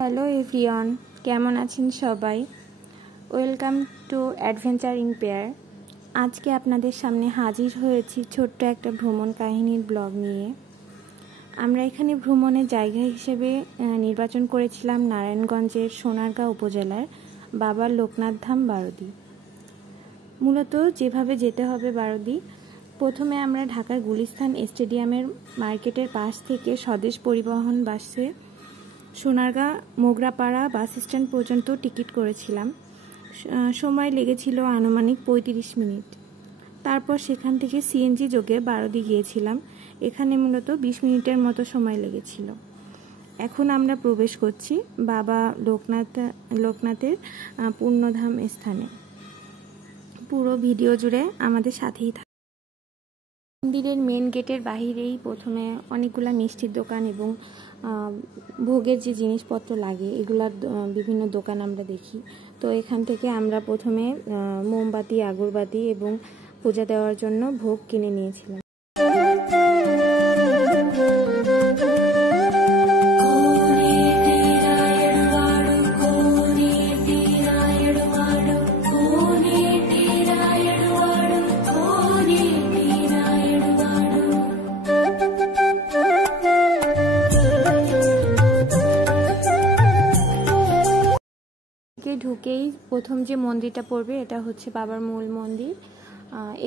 Hello everyone, কেমন আছেন সবাই? Welcome to adventure in pair. আজকে আপনাদের সামনে হাজির হয়েছি ছোট্ট একটা ভ্রমণ কাহিনীর ব্লগ নিয়ে। আমরা এখানে ভ্রমণের জায়গা হিসেবে নির্বাচন করেছিলাম নারায়ণগঞ্জের সোনারগাঁ উপজেলার বাবার লোকনাথ ধাম বারোদি। মূলত যেভাবে যেতে হবে বারোদি, প্রথমে আমরা ঢাকার গুলিস্তান স্টেডিয়ামের মার্কেটের পাশ থেকে স্বদেশ পরিবহন বাসে সোনারগাঁ মোগরাপাড়া বাস স্ট্যান্ড পর্যন্ত টিকিট করেছিলাম। সময় লেগেছিল আনুমানিক 35 মিনিট। তারপর সেখান থেকে সিএনজি যোগে বারোদি গিয়েছিলাম। এখানে মূলত 20 মিনিটের মতো সময় লেগেছিল। এখন আমরা প্রবেশ করছি বাবা লোকনাথের পূর্ণধাম স্থানে। পুরো ভিডিও জুড়ে আমাদের সাথেই থাকে। মন্দিরের মেন গেটের বাহিরেই প্রথমে অনেকগুলো মিষ্টির দোকান এবং ভোগের যে জিনিসপত্র লাগে এগুলার বিভিন্ন দোকান আমরা দেখি। তো এখান থেকে আমরা প্রথমে মোমবাতি, আগরবাতি এবং পূজা দেওয়ার জন্য ভোগ কিনে নিয়েছিলাম। ঢুকেই প্রথম যে মন্দিরটা পড়বে এটা হচ্ছে বাবার মূল মন্দির।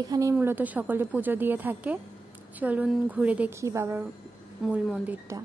এখানেই মূলত সকলে পুজো দিয়ে থাকে। চলুন ঘুরে দেখি বাবার মূল মন্দিরটা।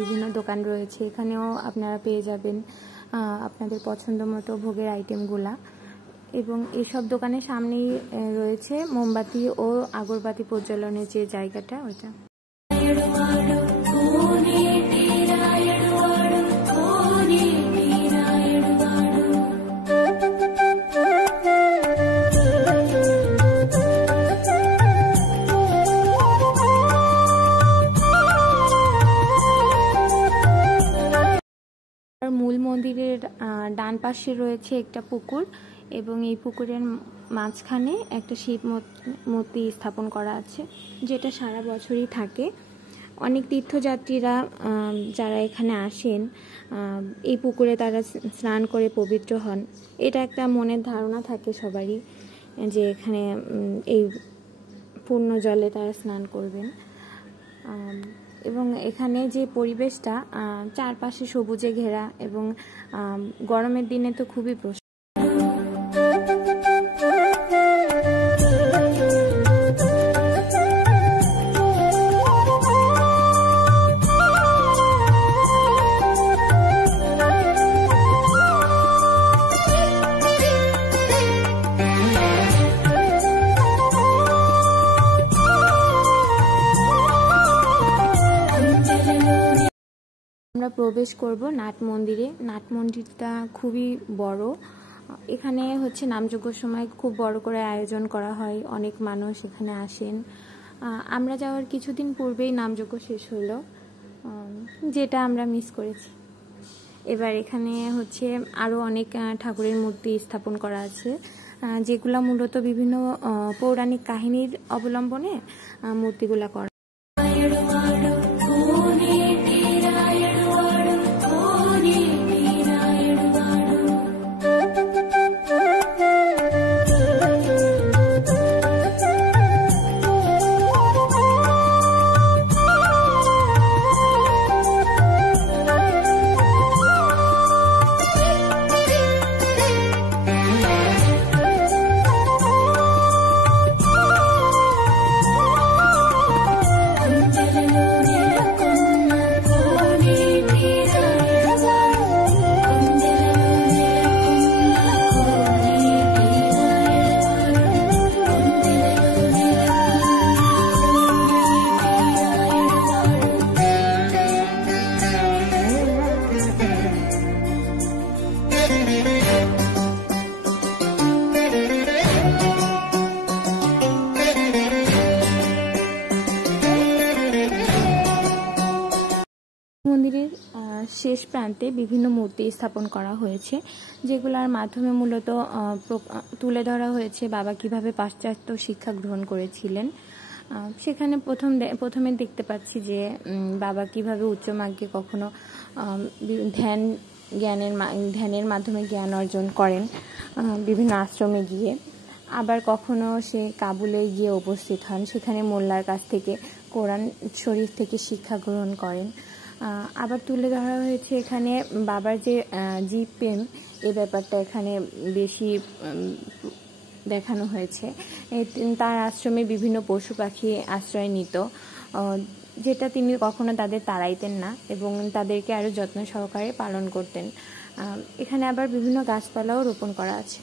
বিভিন্ন দোকান রয়েছে, এখানেও আপনারা পেয়ে যাবেন আপনাদের পছন্দ মতো ভোগের আইটেমগুলা। এবং এইসব দোকানের সামনেই রয়েছে মোমবাতি ও আগরবাতি প্রজ্বলনের যে জায়গাটা, ওইটা। মূল মন্দিরের ডান পাশে রয়েছে একটা পুকুর এবং এই পুকুরের মাঝখানে একটা শিব মূর্তি স্থাপন করা আছে, যেটা সারা বছরই থাকে। অনেক তীর্থযাত্রীরা যারা এখানে আসেন এই পুকুরে তারা স্নান করে পবিত্র হন। এটা একটা মনের ধারণা থাকে সবারই যে এখানে এই পূর্ণ জলে তারা স্নান করবেন। এবং এখানে যে পরিবেশটা চারপাশে সবুজে ঘেরা এবং গরমের দিনে তো খুবই আমরা প্রবেশ করব নাট মন্দিরে। নাট মন্দিরটা খুবই বড়। এখানে হচ্ছে নামযজ্ঞের সময় খুব বড় করে আয়োজন করা হয়, অনেক মানুষ এখানে আসেন। আমরা যাওয়ার কিছুদিন পূর্বেই নামযজ্ঞ শেষ হলো, যেটা আমরা মিস করেছি। এবার এখানে হচ্ছে আরও অনেক ঠাকুরের মূর্তি স্থাপন করা আছে, যেগুলো মূলত বিভিন্ন পৌরাণিক কাহিনীর অবলম্বনে মূর্তিগুলা করা। মন্দিরের শেষ প্রান্তে বিভিন্ন মূর্তি স্থাপন করা হয়েছে, যেগুলোর মাধ্যমে মূলত তুলে ধরা হয়েছে বাবা কিভাবে পাশ্চাত্য শিক্ষা গ্রহণ করেছিলেন। সেখানে প্রথমে দেখতে পাচ্ছি যে বাবা কিভাবে উচ্চমার্গে কখনো ধ্যানের মাধ্যমে জ্ঞান অর্জন করেন বিভিন্ন আশ্রমে গিয়ে, আবার কখনো সে কাবুলে গিয়ে উপস্থিত হন, সেখানে মোল্লার কাছ থেকে কোরআন শরীফ থেকে শিক্ষা গ্রহণ করেন। আবার তুলে ধরা হয়েছে এখানে বাবার যে জীব প্রেম, এই ব্যাপারটা এখানে বেশি দেখানো হয়েছে। তার আশ্রমে বিভিন্ন পশু পাখি আশ্রয় নিত, যেটা তিনি কখনো তাদের তাড়াইতেন না এবং তাদেরকে আরও যত্ন সহকারে পালন করতেন। এখানে আবার বিভিন্ন গাছপালাও রোপণ করা আছে।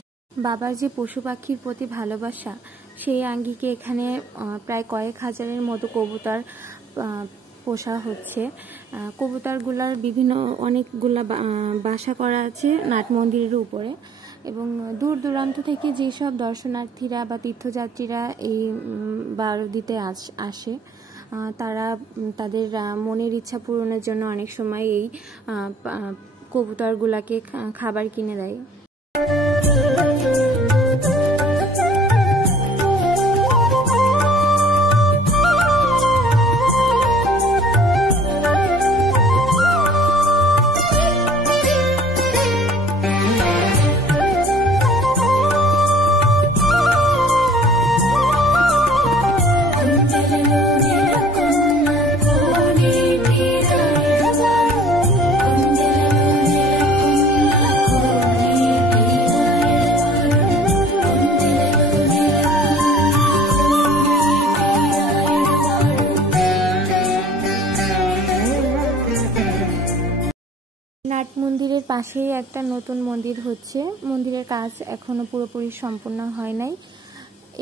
বাবার যে পশু পাখির প্রতি ভালোবাসা, সেই আঙ্গিকে এখানে প্রায় কয়েক হাজারের মতো কবুতর পোষা হচ্ছে। কবুতরগুলার অনেকগুলা বাসা করা আছে নাট মন্দিরের উপরে, এবং দূর দূরান্ত থেকে যেসব দর্শনার্থীরা বা তীর্থযাত্রীরা এই বারোদিতে আসে, তারা তাদের মনের ইচ্ছা পূরণের জন্য অনেক সময় এই কবুতরগুলাকে খাবার কিনে দেয়। নাট মন্দিরের পাশেই একটা নতুন মন্দির হচ্ছে, মন্দিরের কাজ এখনো পুরোপুরি সম্পূর্ণ হয় নাই।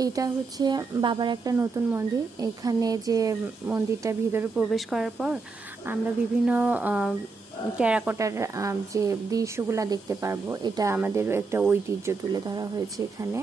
এইটা হচ্ছে বাবার একটা নতুন মন্দির। এখানে যে মন্দিরটা ভিতরে প্রবেশ করার পর আমরা বিভিন্ন টেরাকোটার যে দৃশ্যগুলা দেখতে পারবো, এটা আমাদের একটা ঐতিহ্য তুলে ধরা হয়েছে এখানে।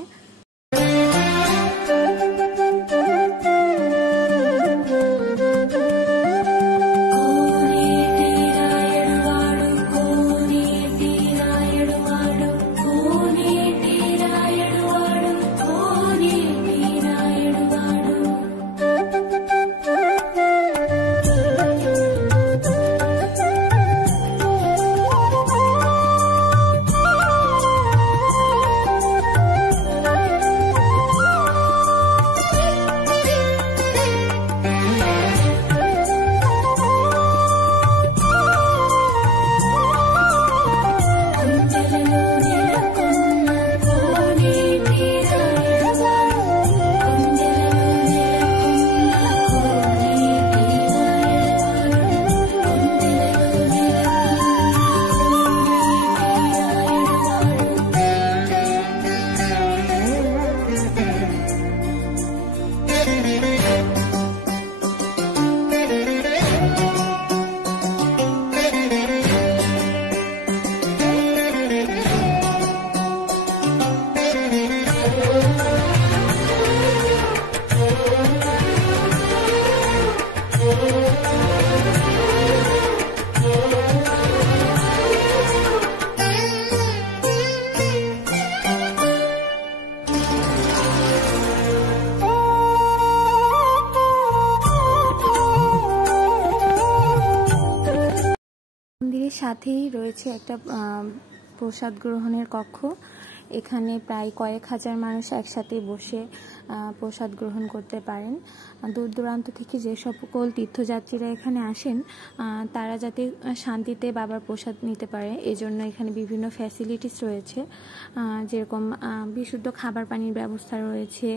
সাথেই রয়েছে একটা প্রসাদ গ্রহণের কক্ষ। এখানে প্রায় কয়েক হাজার মানুষ একসাথে বসে প্রসাদ গ্রহণ করতে পারেন। দূর দূরান্ত থেকে যে সকল তীর্থযাত্রীরা এখানে আসেন তারা যাতে শান্তিতে বাবার প্রসাদ নিতে পারে এজন্য এখানে বিভিন্ন ফ্যাসিলিটিস রয়েছে, যেরকম বিশুদ্ধ খাবার পানির ব্যবস্থা রয়েছে,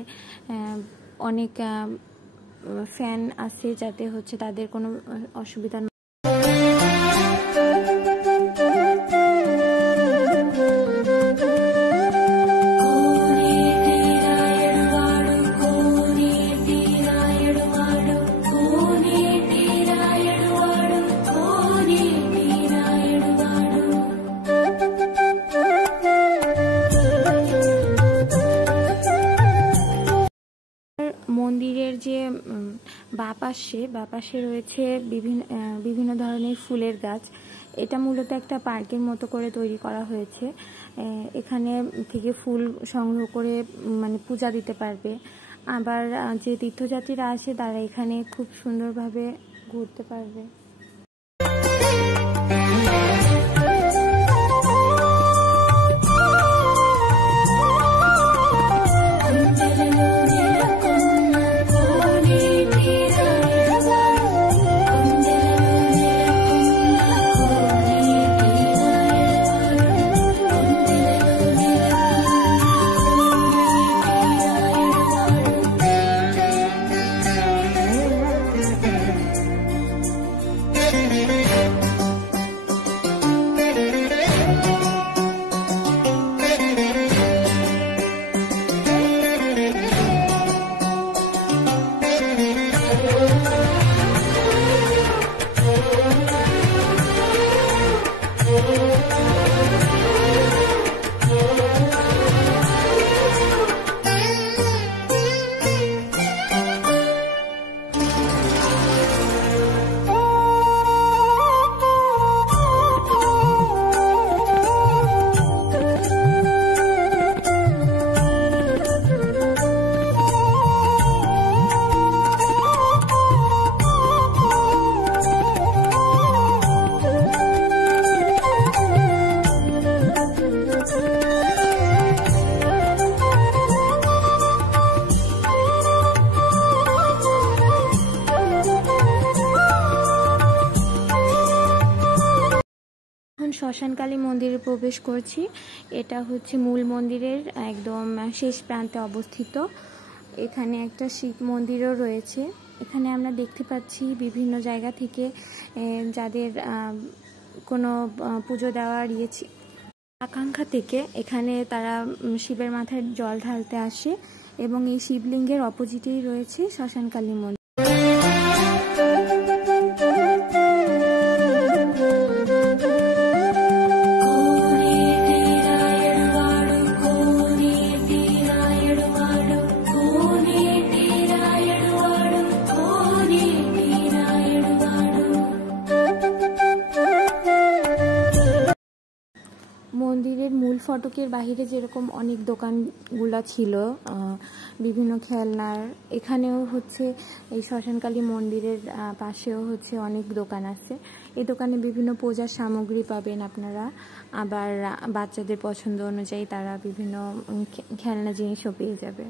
অনেক ফ্যান আছে যাতে হচ্ছে তাদের কোনো অসুবিধা না। মন্দিরের যে বাপাশে রয়েছে বিভিন্ন ধরনের ফুলের গাছ। এটা মূলত একটা পার্কের মতো করে তৈরি করা হয়েছে। এখানে থেকে ফুল সংগ্রহ করে মানে পূজা দিতে পারবে। আবার যে তীর্থযাত্রীরা আসে তারা এখানে খুব সুন্দরভাবে ঘুরতে পারবে। শ্মশানকালী মন্দিরে প্রবেশ করছি। এটা হচ্ছে মূল মন্দিরের একদম শেষ প্রান্তে অবস্থিত। এখানে একটা শিব মন্দিরও রয়েছে। এখানে আমরা দেখতে পাচ্ছি বিভিন্ন জায়গা থেকে যাদের কোনো পুজো দেওয়ার আকাঙ্ক্ষা থেকে এখানে তারা শিবের মাথায় জল ঢালতে আসে এবং এই শিবলিঙ্গের অপোজিটেই রয়েছে শ্মশানকালী মন্দির। মন্দিরের মূল ফটকের বাহিরে যেরকম অনেক দোকানগুলা ছিল বিভিন্ন খেলনার, এখানেও হচ্ছে এই শ্মশানকালী মন্দিরের পাশেও হচ্ছে অনেক দোকান আছে। এই দোকানে বিভিন্ন পূজার সামগ্রী পাবেন আপনারা। আবার বাচ্চাদের পছন্দ অনুযায়ী তারা বিভিন্ন খেলনা জিনিসও পেয়ে যাবে।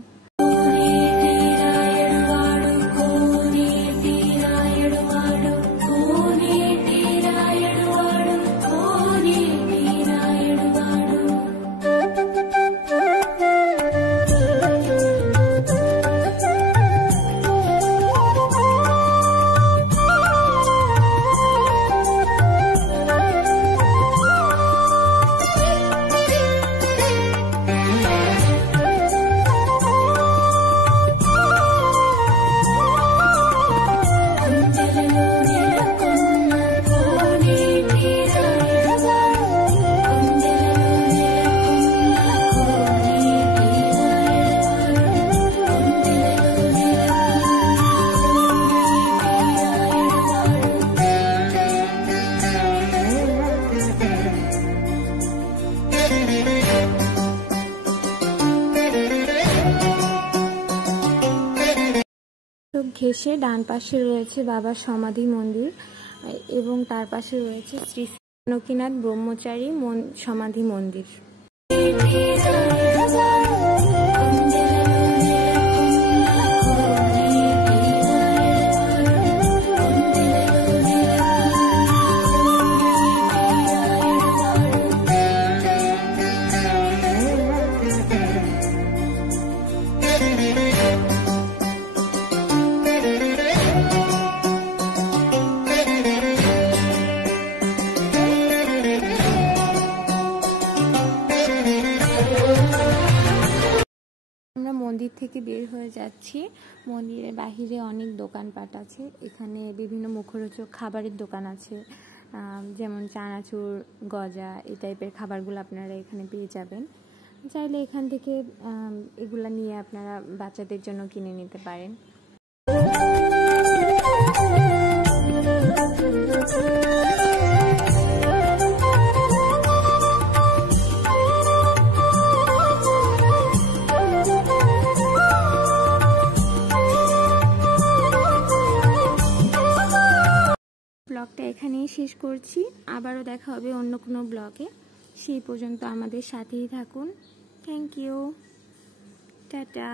ঘেঁষে ডান পাশে রয়েছে বাবার সমাধি মন্দির এবং তার পাশে রয়েছে শ্রী জানকীনাথ ব্রহ্মচারী সমাধি মন্দির। আমরা মন্দির থেকে বের হয়ে যাচ্ছি। মন্দিরের বাহিরে অনেক দোকানপাট আছে। এখানে বিভিন্ন মুখরোচক খাবারের দোকান আছে, যেমন চানাচুর, গজা, এই টাইপের খাবারগুলো আপনারা এখানে পেয়ে যাবেন। চাইলে এখান থেকে এগুলা নিয়ে আপনারা বাচ্চাদের জন্য কিনে নিতে পারেন। ব্লগটা এখানেই শেষ করছি। আবারও দেখা হবে অন্য কোনো ব্লগে। সেই পর্যন্ত আমাদের সাথেই থাকুন। Thank you, tata.